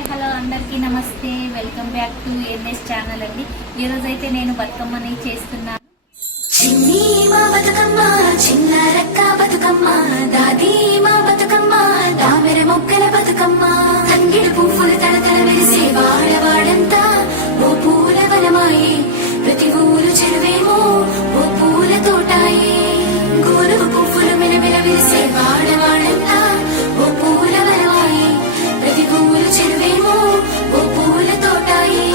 Hi hello అందరికీ నమస్తే, welcome back to NS channel అండి. ఈరోజు అయితే నేను బతుకమ్మని చేస్తున్నాను. చిన్ని మా బతుకమ్మ చిన్న రక్క బతుకమ్మ, దాది మా బతుకమ్మ దామెర మొక్కల బతుకమ్మ, తంగిడు పువ్వులు తడతడ మెరిసే వాడవాడంతా ఓ పూల వనమాయే, ప్రతి ఊరు చెరువేమో ఓ పూల తోటాయే, గోరుగు పువ్వులు మెలమెల విరిసే వాడవాడంతా ఓ పూల వనమాయే, ప్రతి ఊరు చెరువేమో ఓ పూల తోటాయే.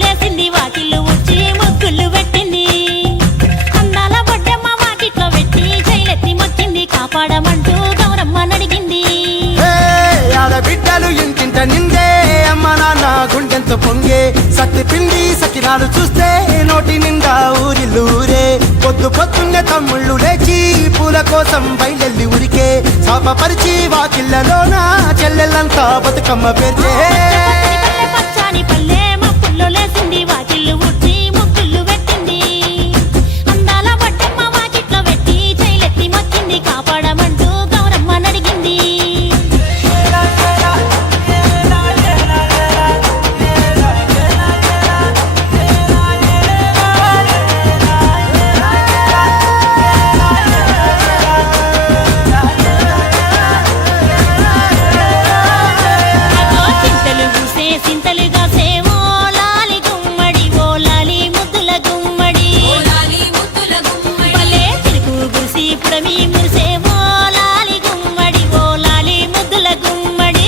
లేసింది వాకిళ్ళు ఉచ్చి ముగ్గులు పెట్టింది, అందాల బొడ్డమ్మ వాకిట్లో పెట్టి జైలెత్తి మొచ్చింది, కాపాడమంటూ గౌరమ్మ నడిగింది. ఆడబిడ్డలు ఇంటింట నిందే, అమ్మ నాన్న గుండెంత పొంగే, సత్తి పిండి సకినాలు చూస్తే నోటి నిండా ఊరిల్లూరే, పొద్దు పొద్దున్నే తమ్ముళ్ళు లేచి పూల కోసం బయలెల్లి ఉరికే, శాపపరిచి వాకిళ్ళలోన చెల్లెళ్ళంతా బతుకమ్మ పేర్చే. పచ్చాని పల్లె మప్పుల్లో లేసింది వాకిళ్ళు ఉచ్చి ముగ్గులు పెట్టింది, అందాల బొడ్డమ్మ వాకిట్లో పెట్టి జైలెత్తి మొచ్చింది, కాపాడమంటూ గౌరమ్మ నడిగింది. సింతలుగా సేవో లాలి గుమ్మడి, ఓ లాలి ముద్దుల గుమ్మడి, భలే చిరుకు గురిసి పుడమి మురిసేవో లాలి గుమ్మడి, ఓ లాలి ముద్దుల గుమ్మడి,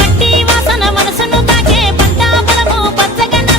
మట్టి వాసన మనసును తాకే పంట పొలము పచ్చగన